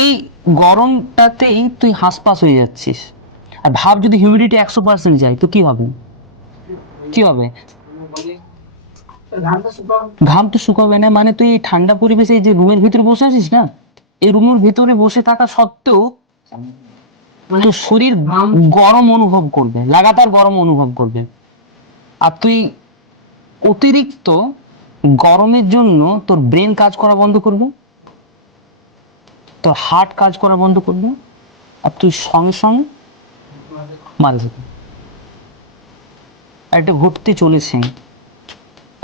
এই গরমটাতেই তুই হাঁসপাস হয়ে যাচ্ছিস। আর ভাব যদি হিউমিডিটি 100% যায় তো কি হবে? কি হবে? ঘাম তো শুকাবে না, মানে তুই এই ঠান্ডা পরিবেশে এই যে রুমের ভিতরে বসে আছিস না, এই রুমের ভিতরে বসে থাকা সত্ত্বেও তোর শরীর গরম অনুভব করবে, লাগাতার গরম অনুভব করবে। আর তুই অতিরিক্ত গরমের জন্য তোর ব্রেন কাজ করা বন্ধ করবে, তোর হার্ট কাজ করা বন্ধ করবে, আর তুই সঙ্গে সঙ্গে মারা যাবে। আর এটা ঘটতে চলেছে।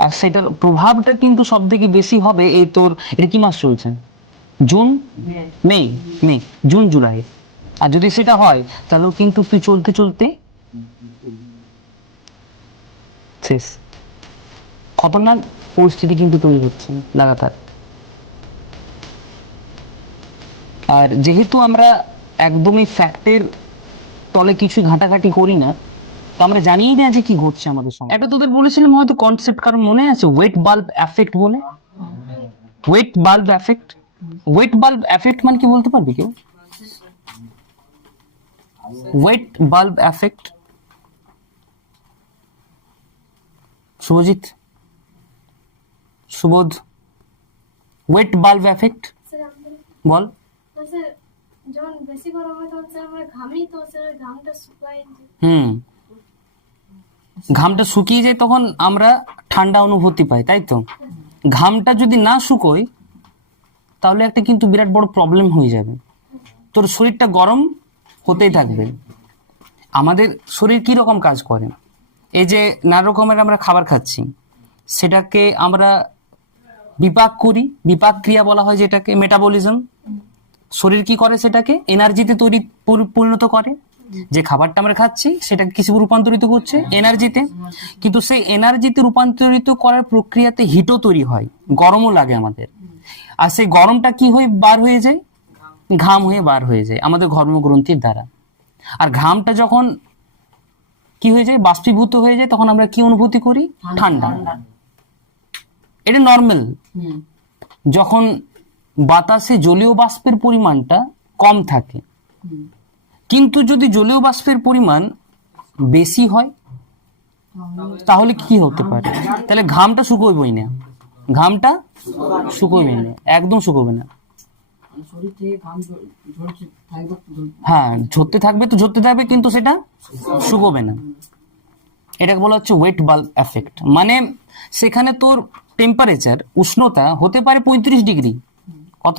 আর সেটার প্রভাবটা কিন্তু সব থেকে বেশি হবে এই তোর, এটা কি মাস চলছে? জুন, মে, মে, জুন জুলাই। আর যদি সেটা হয় তাহলেও কিন্তু তুই চলতে চলতে শেষ। খতরনাক পরিস্থিতি কিন্তু তৈরি হচ্ছে লাগাতার। আর যেহেতু আমরা একদমই ফ্যাক্টের তলে কিছু ঘাটাঘাটি করি না, তো আমরা জানিই না যে কি ঘটছে আমাদের সঙ্গে। এটা তোদের বলেছিলাম হয়তো কনসেপ্ট, কারণ মনে আছে ওয়েট বাল্ব এফেক্ট বলে? Wet bulb effect, wet bulb effect মানে কি বলতে পারবি কেউ? Wet bulb effect, Shubhajit, Subodh, wet bulb effect বল। যখন বেশি গরম হয় তখন স্যার আমরা ঘামি, তো স্যার ঘামটা শুকায় যায়। ঘামটা শুকিয়ে যায় তখন আমরা ঠান্ডা অনুভূতি পাই, তাই তো? ঘামটা যদি না শুকোয় তাহলে একটা কিন্তু বিরাট বড় প্রবলেম হয়ে যাবে, তোর শরীরটা গরম হতেই থাকবে। আমাদের শরীর কি রকম কাজ করে, এই যে নানা রকমের আমরা খাবার খাচ্ছি, সেটাকে আমরা বিপাক করি, বিপাক ক্রিয়া বলা হয় যেটাকে, মেটাবলিজম। শরীর কি করে, সেটাকে এনার্জিতে পরিণত করে। যে খাবারটা আমরা খাচ্ছি সেটাকে কিছু রূপান্তরিত করছে এনার্জিতে, কিন্তু সেই এনার্জিতে রূপান্তরিত করার প্রক্রিয়াতে হিটও তৈরি হয়, গরমও লাগে আমাদের। আর সেই গরমটা কি হয়ে বার হয়ে যায়? ঘাম হয়ে বার হয়ে যায় আমাদের ঘর্মগ্রন্থির দ্বারা। আর ঘামটা যখন কি হয়ে যায়, বাষ্পীভূত হয়ে যায়, তখন আমরা কি অনুভূতি করি? ঠান্ডা। এটা নর্মাল। যখন বাতাসে জলীয় বাষ্পের পরিমাণটা কম থাকে, কিন্তু যদি জলীয় বাষ্পের পরিমাণ বেশি হয় তাহলে কি হতে পারে? তাহলে ঘামটা শুকোবেই না, ঘামটা শুকোবে না, একদম শুকোবে না। হ্যাঁ, ঝরতে থাকবে তো ঝরতে থাকবে, কিন্তু সেটা শুকোবে না। এটাকে বলা হচ্ছে ওয়েট বাল্ব এফেক্ট। মানে সেখানে তোর টেম্পারেচার, উষ্ণতা হতে পারে 35 ডিগ্রি। কত?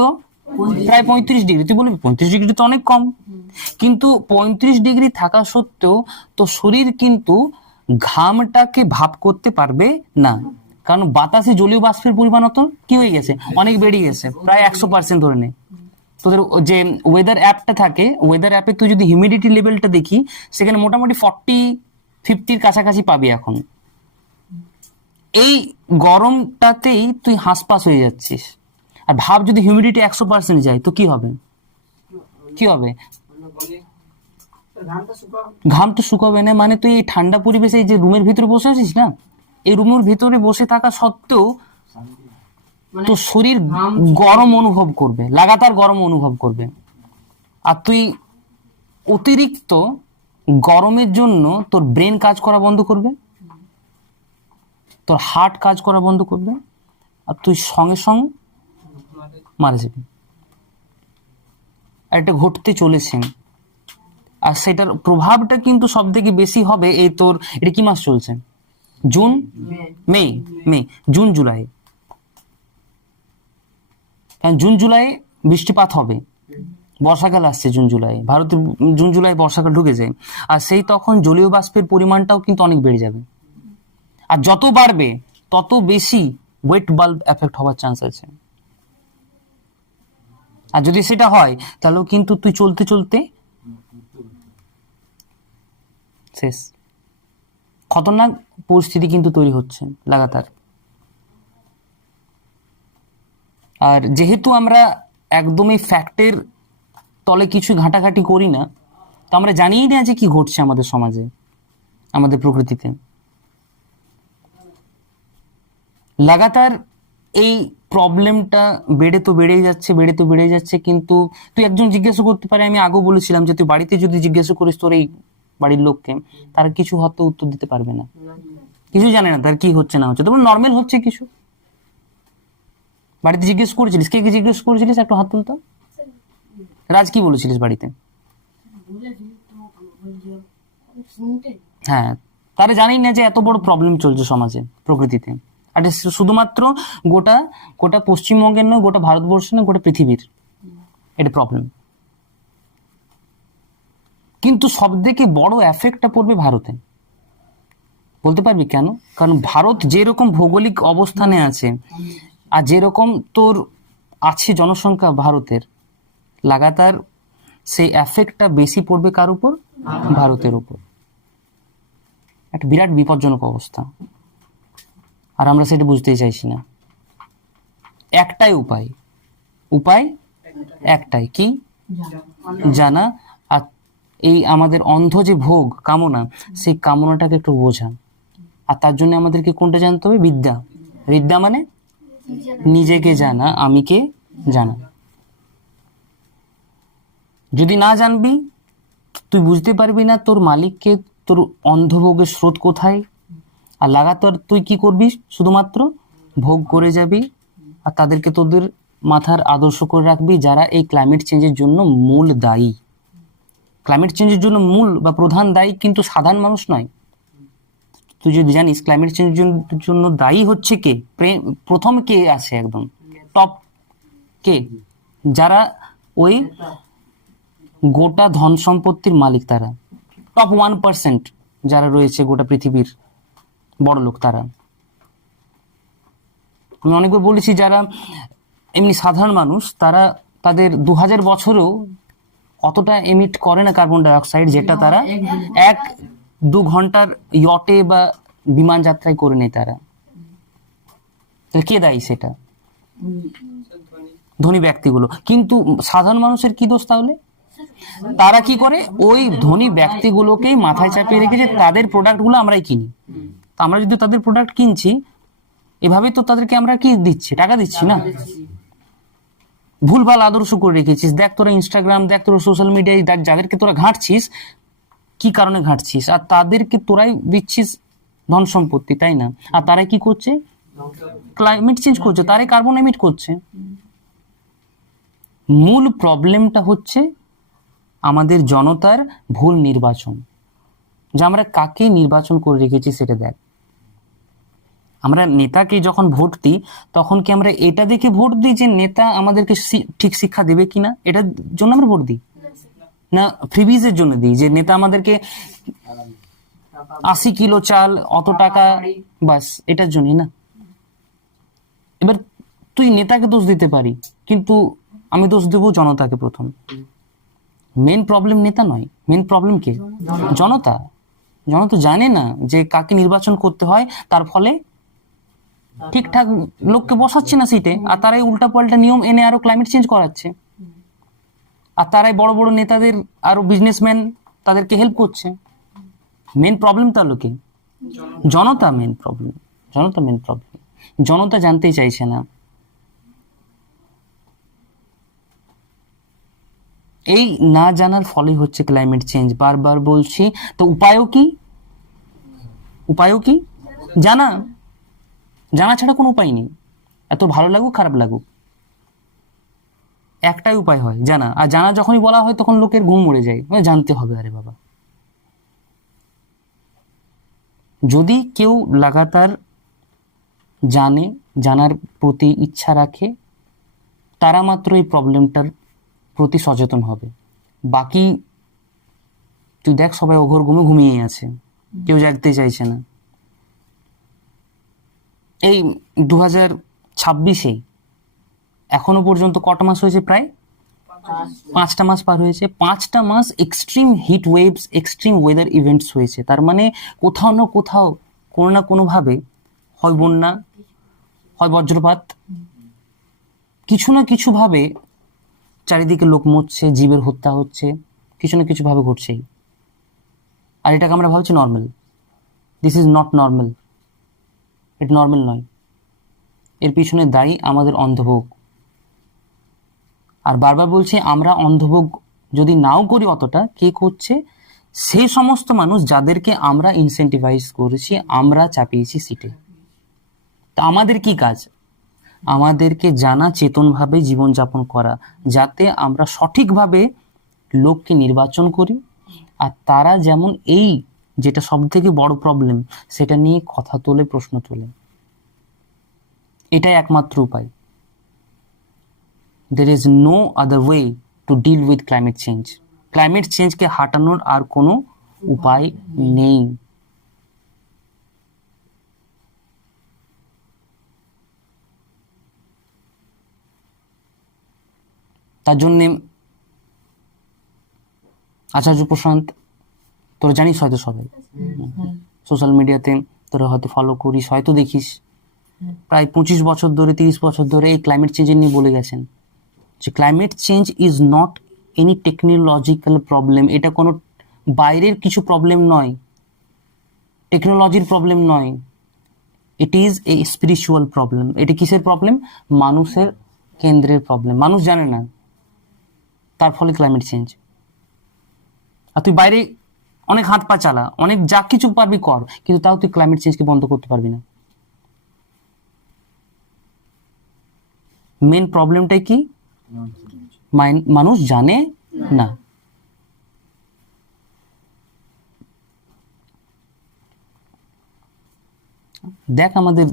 প্রায় 35 ডিগ্রি। তুই বলবি 35 ডিগ্রি তো অনেক কম, কিন্তু 35 ডিগ্রি থাকা সত্ত্বেও তো শরীর কিন্তু ঘামটাকে ভাব করতে পারবে না, কারণ বাতাসে জলীয় বাষ্পের পরিমাণ অত কি হয়ে গেছে, অনেক বেড়ে গেছে, প্রায় 100% ধরে নে। তোদের যে ওয়েদার অ্যাপটা থাকে, ওয়েদার অ্যাপে তুই যদি হিউমিডিটি লেভেলটা দেখি, সেখানে মোটামুটি 40-50 কাছাকাছি পাবি এখন। এই গরমটাতেই তুই হাঁসপাস হয়ে যাচ্ছিস। আর ভাব যদি হিউমিডিটি 100% যায় তো কি হবে? কি হবে? ঘাম তো শুকাবে না, মানে তুই এই ঠান্ডা পরিবেশে এই যে রুমের ভিতরে বসে আছিস না, এই রুমের ভিতরে বসে থাকা সত্ত্বেও তোর শরীর গরম অনুভব করবে, লাগাতার গরম অনুভব করবে। আর তুই অতিরিক্ত গরমের জন্য তোর ব্রেন কাজ করা বন্ধ করবে, তোর হার্ট কাজ করা বন্ধ করবে, আর তুই সঙ্গে সঙ্গে মারা যাবে। আর এটা ঘটতে চলেছে। আর সেটার প্রভাবটা কিন্তু সব থেকে বেশি হবে এই তোর, এটা কি মাস চলছে? জুন, মে, মে, জুন জুলাই। কারণ জুন জুলাই বৃষ্টিপাত হবে, বর্ষাকাল আসছে জুন জুলাই, ভারতের জুন জুলাই বর্ষাকাল ঢুকে যায়। আর সেই তখন জলীয় বাষ্পের পরিমাণটাও কিন্তু অনেক বেড়ে যাবে। আর যত বাড়বে তত বেশি ওয়েট বাল্ব এফেক্ট হওয়ার চান্স আছে। আর যদি সেটা হয় তাহলেও কিন্তু তুই চলতে চলতে শেষ। খতরনাক পরিস্থিতি কিন্তু তৈরি হচ্ছে লাগাতার। আর যেহেতু আমরা একদমই ফ্যাক্টের তলে কিছু ঘাটাঘাটি করি না, তো আমরা জানিই না যে কি ঘটছে আমাদের সমাজে, আমাদের প্রকৃতিতে। লাগাতার এই প্রবলেমটা বেড়েই যাচ্ছে, কিন্তু তুই একজন জিজ্ঞাসা করতে পারে, আমি আগেও বলেছিলাম যে তুই বাড়িতে যদি জিজ্ঞাসা করিস তোর এই বাড়ির লোককে, তারা কিছু হয়তো উত্তর দিতে পারবে না, কিছু জানে না তার কি হচ্ছে না হচ্ছে, তবে নর্মাল হচ্ছে কিছু। বাড়িতে জিজ্ঞেস করেছিলিস? কে কে জিজ্ঞেস করেছিলিস? একটু হাত তুলতো। রাজ, কি বলেছিলিস বাড়িতে? হ্যাঁ, তারা জানেই না যে এত বড় প্রবলেম চলছে সমাজে, প্রকৃতিতে। আর এটা শুধুমাত্র গোটা গোটা পশ্চিমবঙ্গের নয়, গোটা ভারতবর্ষ নয়, গোটা পৃথিবীর এটা প্রবলেম। কিন্তু সব থেকে বড় এফেক্টটা পড়বে ভারতে। বলতে পারবি কেন? কারণ ভারত যেরকম ভৌগোলিক অবস্থানে আছে, আর যেরকম তোর আছে জনসংখ্যা ভারতের, লাগাতার সেই এফেক্টটা বেশি পড়বে কার উপর? ভারতের উপর। একটা বিরাট বিপজ্জনক অবস্থা, আর আমরা সেটা বুঝতেই চাইছি না। একটাই উপায় একটাই, কি? জানা। আর এই আমাদের অন্ধ যে ভোগ কামনা, সেই কামনাটাকে একটু বোঝা। আর তার জন্য আমাদেরকে কোনটা জানতে হবে? বিদ্যা মানে নিজেকে জানা, আমিকে জানা। যদি না জানবি, তুই বুঝতে পারবি না তোর মালিককে, তোর অন্ধভোগের স্রোত কোথায়। আর লাগাতার তুই কি করবি? শুধুমাত্র ভোগ করে যাবি, আর তাদেরকে তোদের মাথার আদর্শ করে রাখবি, যারা এই ক্লাইমেট চেঞ্জের জন্য মূল দায়ী। ক্লাইমেট চেঞ্জের জন্য মূল বা প্রধান দায়ী কিন্তু সাধারণ মানুষ নয়। তুই যদি জানিস ক্লাইমেট চেঞ্জের জন্য দায়ী হচ্ছে কে, প্রথম কে আছে একদম টপ, কে? যারা ওই গোটা ধন সম্পত্তির মালিক, তারা টপ 1% যারা রয়েছে গোটা পৃথিবীর বড় লোক, তারা। আমি অনেকবার বলেছি, যারা এমনি সাধারণ মানুষ, তারা তাদের 2000 বছরেও অতটা এমিট করে না কার্বন ডাইঅক্সাইড, যেটা তারা 1-2 ঘন্টার ইয়টে বা বিমান যাত্রায় করে নেয় তারা। কে দায়ী? সেটা ধনী ব্যক্তিগুলো। কিন্তু সাধারণ মানুষের কি দোষ তাহলে? তারা কি করে? ওই ধনী ব্যক্তিগুলোকেই মাথায় চাপিয়ে রেখেছে, তাদের প্রোডাক্টগুলো আমরাই কিনি। আমরা যদি তাদের প্রোডাক্ট কিনছি, এভাবে তো তাদেরকে আমরা কি দিচ্ছি? টাকা দিচ্ছি না। ভুলভাল আদর্শ করে রেখেছিস। দেখ তোরা ইনস্টাগ্রাম, দেখ তোরা সোশ্যাল মিডিয়ায়, দেখ যাদেরকে তোরা ঘাঁটছিস, কি কারণে ঘাঁটছিস, আর তাদেরকে তোরাই দিচ্ছিস ধন সম্পত্তি, তাই না? আর তারাই কি করছে? ক্লাইমেট চেঞ্জ করছে, তারাই কার্বন এমিট করছে। মূল প্রবলেমটা হচ্ছে আমাদের জনতার ভুল নির্বাচন। যে আমরা কাকে নির্বাচন করে রেখেছি সেটা দেখ। আমরা নেতাকে যখন ভোট দিই, তখন কি আমরা এটা দেখে ভোট দিই যে নেতা আমাদেরকে ঠিক শিক্ষা দেবে কিনা, এটার জন্য আমরা ভোট দিই? না ফ্রিবিজের জন্য দিই, যে নেতা আমাদেরকে 80 কিলো চাল, অত টাকা, বাস এটার জন্যই না। এবার তুই নেতাকে দোষ দিতে পারি, কিন্তু আমি দোষ দেবো জনতাকে প্রথম। মেন প্রবলেম নেতা নয়, মেন প্রবলেম কে? জনতা। জনতা জানে না যে কাকে নির্বাচন করতে হয়, তার ফলে ঠিকঠাক লোককে বসাচ্ছে না সিটে, আর তারাই উল্টা পাল্টা নিয়ম এনে আরো ক্লাইমেট চেঞ্জ করাচ্ছে। আর তারাই বড় বড় নেতাদের, আরো বিজনেসম্যান, তাদেরকে হেল্প করছে। মেন প্রবলেম তাহলে কি? জনতা মেন প্রবলেম। জনতা জানতেই চাইছে না। এই না জানার ফলে হচ্ছে ক্লাইমেট চেঞ্জ। বারবার বলছি, তো উপায়ও কি? জানা ছাড়া কোনো উপায় নেই। এত ভালো লাগুক খারাপ লাগুক, একটাই উপায় হয়, জানা। আর জানা যখনই বলা হয়, তখন লোকের ঘুম উড়ে যায়, জানতে হবে। আরে বাবা, যদি কেউ লাগাতার জানার প্রতি ইচ্ছা রাখে, তারা মাত্র এই প্রবলেমটার প্রতি সচেতন হবে। বাকি তুই দেখ, সবাই ওঘর ঘুমিয়ে আছে, কেউ জাগতে চাইছে না। এই 2026-এ এখনো পর্যন্ত কটা মাস হয়েছে? প্রায় 5টা মাস পার হয়েছে। 5টা মাস extreme heat waves, extreme weather events হয়েছে। তার মানে কোথাও না কোথাও, কোনো না কোনোভাবে, হয় বন্যা, হয় বজ্রপাত, কিছু না কিছু ভাবে চারিদিকে লোক মরছে, জীবের হত্যা হচ্ছে, কিছু না কিছু ভাবে ঘটছেই। আর এটাকে আমরা ভাবছি normal. This is not normal. এটা নর্মাল নয়। এর পিছনে দায়ী আমাদের অন্ধভোগ। আর বারবার বলছি, আমরা অন্ধভোগ যদি নাও করি অতটা, কে করছে? সেই সমস্ত মানুষ যাদেরকে আমরা ইনসেন্টিভাইজ করেছি, আমরা চাপিয়েছি সিটে। তা আমাদের কি কাজ? আমাদেরকে জানা, চেতনভাবে জীবনযাপন করা, যাতে আমরা সঠিকভাবে লোককে নির্বাচন করি, আর তারা যেমন এই যেটা সব থেকে বড় প্রবলেম সেটা নিয়ে কথা তোলে, প্রশ্ন তোলে। এটাই একমাত্র উপায়। There is no other way to deal with climate change. Climate চেঞ্জকে হাঁটানোর আর কোনো উপায় নেই। তার জন্যে আচার্য প্রশান্ত, তোরা জানিস হয়তো সবাই, সোশ্যাল মিডিয়াতে তোরা হয়তো ফলো করিস, হয়তো দেখিস, প্রায় 25 বছর ধরে, 30 বছর ধরে এই ক্লাইমেট চেঞ্জের নিয়ে বলে গেছেন যে climate change is not any technological problem. এটা কোনো বাইরের কিছু প্রবলেম নয়, টেকনোলজির প্রবলেম নয়। It is a spiritual problem. এটা কিসের প্রবলেম? মানুষের কেন্দ্রের প্রবলেম। মানুষ জানে না, তার ফলে ক্লাইমেট চেঞ্জ। আর তুই বাইরে অনেক হাত পা চালা, অনেক যা কিছু পারবি কর, কিন্তু তাও তুই ক্লাইমেট চেঞ্জকে বন্ধ করতে পারবি না। মেন প্রবলেমটাই কি? মানুষ জানে না। দেখ আমাদের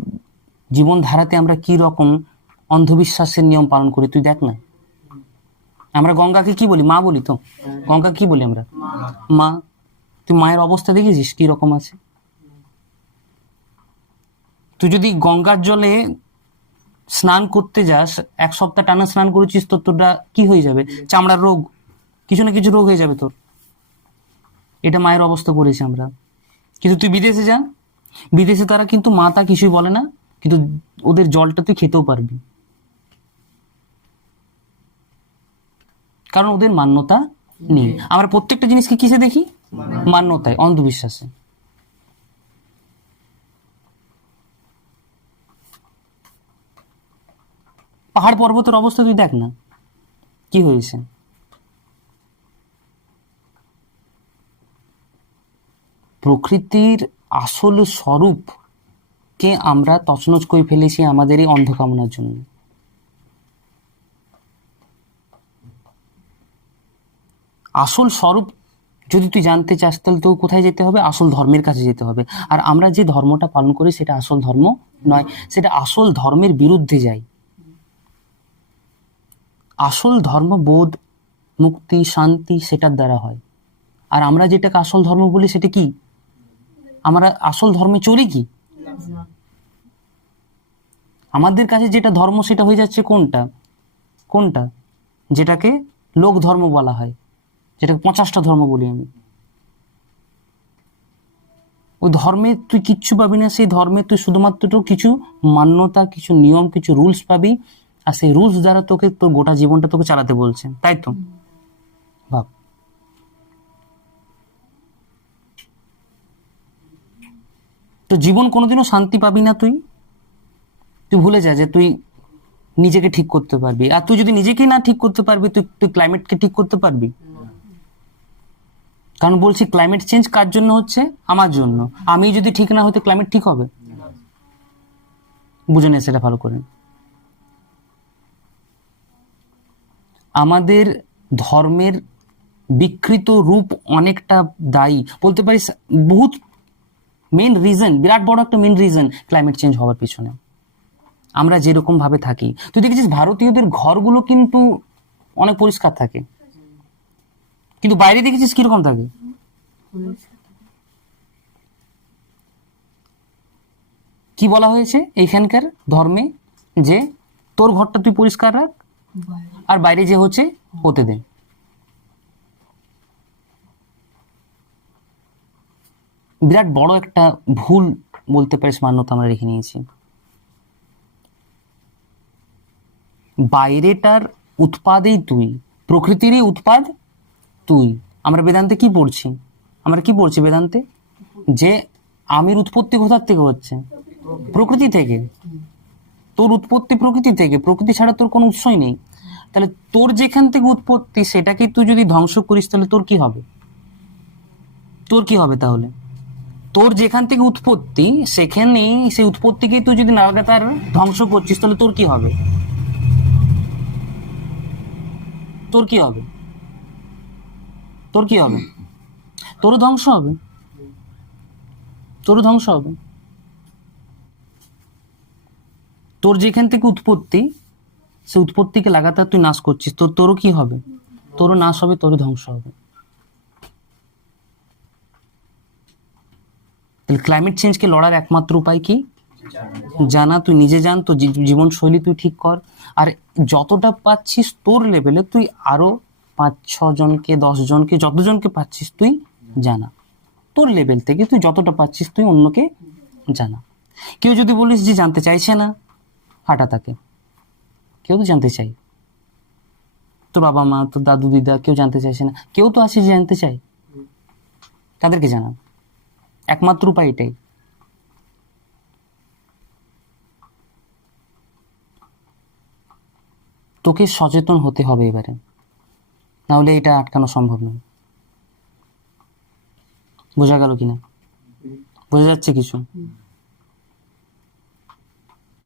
জীবনধারাতে আমরা কি রকম অন্ধবিশ্বাসের নিয়ম পালন করি, তুই দেখ না। আমরা গঙ্গাকে কি বলি? মা বলি তো। গঙ্গা কি বলি আমরা? মা। তুই মায়ের অবস্থা দেখেছিস কি রকম আছে? তুই যদি গঙ্গার জলে স্নান করতে যাস, 1 সপ্তাহ টানা স্নান করেছিস, তোরটা কি হয়ে যাবে? চামড়ার রোগ, কিছু না কিছু রোগ হয়ে যাবে তোর। এটা মায়ের অবস্থা করেছি আমরা। কিন্তু তুই বিদেশে যা, বিদেশে তারা কিন্তু মা তা কিছুই বলে না, কিন্তু ওদের জলটা তুই খেতেও পারবি, কারণ ওদের মান্যতা নেই। আমরা প্রত্যেকটা জিনিসকে কিসে দেখি? মান্যতায়, অন্ধবিশ্বাসে। পাহাড় পর্বতের অবস্থা তুই দেখ না কি হয়েছে। প্রকৃতির আসল স্বরূপকে আমরা তছনছ করে ফেলেছি আমাদের এই অন্ধকামনার জন্য। আসল স্বরূপ যদি তুই জানতে চাস, তাহলে তো কোথায় যেতে হবে? আসল ধর্মের কাছে যেতে হবে। আর আমরা যে ধর্মটা পালন করি সেটা আসল ধর্ম নয়, সেটা আসল ধর্মের বিরুদ্ধে যায়। আসল ধর্ম বোধ, মুক্তি, শান্তি সেটার দ্বারা হয়। আর আমরা যেটাকে আসল ধর্ম বলি সেটা কি? আমরা আসল ধর্মে চলি কি? আমাদের কাছে যেটা ধর্ম সেটা হয়ে যাচ্ছে কোনটা? কোনটা? যেটাকে লোক ধর্ম বলা হয়, যেটাকে 50টা ধর্ম বলি আমি। ওই ধর্মে তুই কিচ্ছু পাবি না। সেই ধর্মে তুই শুধুমাত্র কিছু মান্যতা, কিছু নিয়ম, কিছু রুলস পাবি, আর সেই রুলস দ্বারা তোকে তোর গোটা জীবনটা তোকে চালাতে বলছে, তাই তো? ভাব। তো জীবন কোনোদিনও শান্তি পাবি না। তুই ভুলে যা যে তুই নিজেকে ঠিক করতে পারবি। আর তুই যদি নিজেকেই না ঠিক করতে পারবি, তুই ক্লাইমেটকে ঠিক করতে পারবি? কারণ বলছি, ক্লাইমেট চেঞ্জ কার জন্য হচ্ছে? আমার জন্য। আমি যদি ঠিক না হতে, ক্লাইমেট ঠিক হবে? বুঝে নে সেটা ভালো করে। আমাদের ধর্মের বিকৃত রূপ অনেকটা দায়ী বলতে পারিস। বহুত মেন রিজন, বিরাট বড় একটা মেন রিজন ক্লাইমেট চেঞ্জ হওয়ার পিছনে। আমরা যেরকম ভাবে থাকি, তুই দেখেছিস ভারতীয়দের ঘরগুলো কিন্তু অনেক পরিষ্কার থাকে, কিন্তু বাইরে দেখেছিস কিরকম থাকে? কি বলা হয়েছে এইখানকার ধর্মে? যে তোর ঘরটা তুই পরিষ্কার রাখ, আর বাইরে যে হচ্ছে হতে দে। বিরাট বড় একটা ভুল বলতে পারিস মান্যতা আমরা রেখে নিয়েছি। বাইরেটার উৎপাদেই তুই, প্রকৃতিরই উৎপাদ তুই। আমরা বেদান্তে কি পড়ছি? বেদান্তে যে আমির উৎপত্তি কোথার থেকে হচ্ছে? প্রকৃতি থেকে। তো তোর উৎপত্তি প্রকৃতি থেকে, প্রকৃতি ছাড়া তোর কোনো উৎসই নেই। তাহলে তোর যেখান থেকে উৎপত্তি সেটাকে তুই যদি ধ্বংস করিস তাহলে তোর কি হবে? তোর কি হবে তাহলে? তোর যেখান থেকে উৎপত্তি সেখানে সেই উৎপত্তিকে তুই যদি লাগাতার ধ্বংস করছিস তাহলে তোর কি হবে? তোর কি হবে? তোর কি হবে? তোরও ধ্বংস হবে, তোরও ধ্বংস হবে। তোর যেখান থেকে উৎপত্তি সে উৎপত্তিকে লাগাতার তুই নাশ করছিস, তোরও কি হবে? তোরও নাশ হবে, তোরও ধ্বংস হবে। তাহলে ক্লাইমেট চেঞ্জকে লড়ার একমাত্র উপায় কি? জানা। তুই নিজে জান, তোর জীবনশৈলী তুই ঠিক কর, আর যতটা পাচ্ছিস তোর লেভেলে তুই আরো 5-6 জনকে, 10 জনকে, যতজনকে পাচ্ছিস তুই জানা। তোর লেভেল থেকে তুই যতটা পাচ্ছিস তুই অন্যকে জানা। কেউ যদি বলিস যে জানতে চাইছে না, হাঁটা তাকে। কেউ তো জানতে চাই, তোর বাবা মা, তোর দাদু দিদা, কেউ জানতে চাইছে না, কেউ তো আছে যে জানতে চাই, তাদেরকে জানা। একমাত্র উপায় এটাই। তোকে সচেতন হতে হবে এবারে, না হলে এটা আটকানো সম্ভব নয়। বোঝা গেল কিনা? বোঝা যাচ্ছে কিছু?